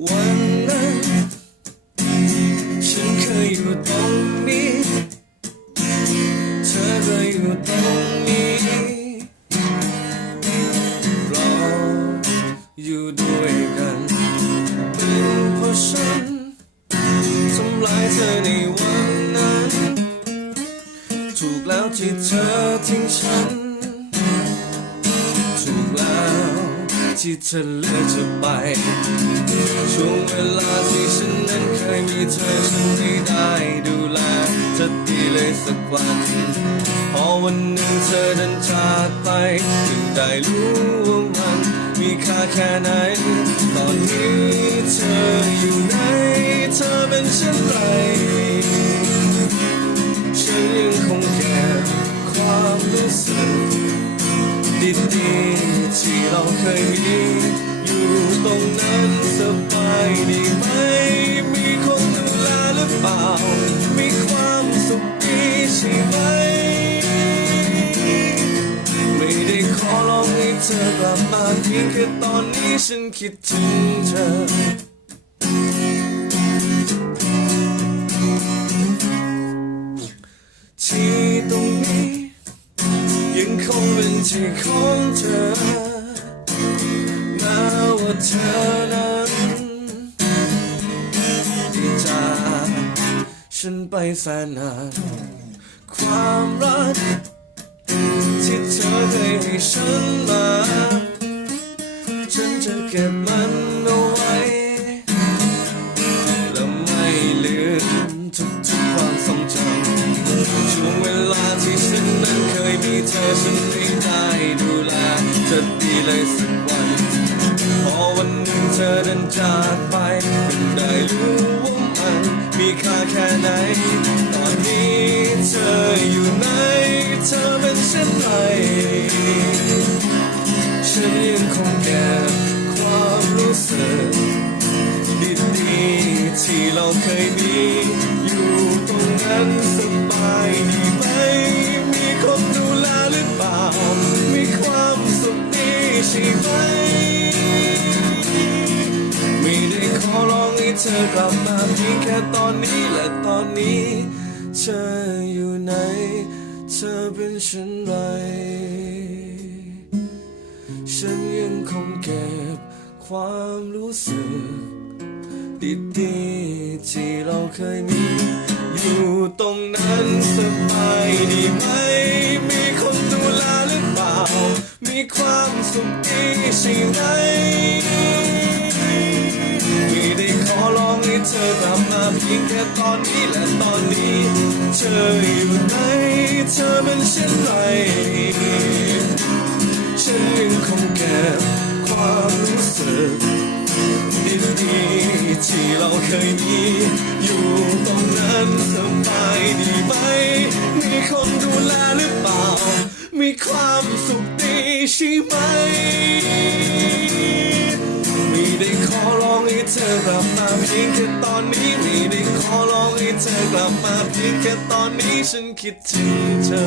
วันนั้นฉันเคยอยู่ตรงนี้ เธอเคยอยู่ตรงนี้เราอยู่ด้วยกันเป็นเพราะฉันทำลายเธอในวันนั้น ถูกแล้วที่เธอทิ้งฉัน ที่เธอเลือกจะไป ช่วงเวลาที่ฉันนั้นเคยมีเธอฉันไม่ได้ดูแลเธอดีเลยสักวัน พอวันหนึ่งเธอเดินจากไปจึงได้รู้ว่ามันมีค่าแค่ไหน ตอนนี้เธออยู่ไหนเธอเป็นเช่นไรฉันยังคงเก็บความรู้สึก ดีๆที่เราเคยมี อยู่ตรงนั้นสบายดีไหม มีคนดูแลหรือเปล่า มีความสุขดีใช่ไหม ไม่ได้ขอร้องให้เธอกลับมาเพียงแค่ตอนนี้ฉันคิดถึงเธอ งเป็นที่ของเธอแม้ว่าเธอนั้นที่จากฉันไปแสนนานความรักที่เธอเคยให้ฉันมา ฉันจะเก็บมัน อเดินจากไปเพิ่งได้รู้ว่ามันมีค่าแค่ไหน ตอนนี้เธออยู่ไหนเธอเป็นเช่นไรฉันยังคงเก็บความรู้สึกดีๆที่เราเคยมี อยู่ตรงนั้นสบายดี เธอกลับมาเพียงแค่ตอนนี้และตอนนี้ เธออยู่ไหน เธอเป็นเช่นไร ฉันยังคงเก็บความรู้สึก ดีๆที่เราเคยมี อยู่ตรงนั้นสบายดีไหม มีคนดูแลหรือเปล่า มีความสุขดีใช่ไหม เธอกลับมาเพียงแค่ตอนนี้และตอนนี้ เธออยู่ไหนเธอเป็นเช่นไรฉันยังคงเก็บความรู้สึกดีๆที่เราเคยมีอยู่ตรงนั้นสบายดีไหม มีคนดูแลหรือเปล่า มีความสุขดีใช่ไหม เธอกลับมาเพียงแค่ตอนนี้ไม่ได้ขอร้องให้เธอกลับมาเพียงแค่ตอนนี้ฉันคิดถึงเธอ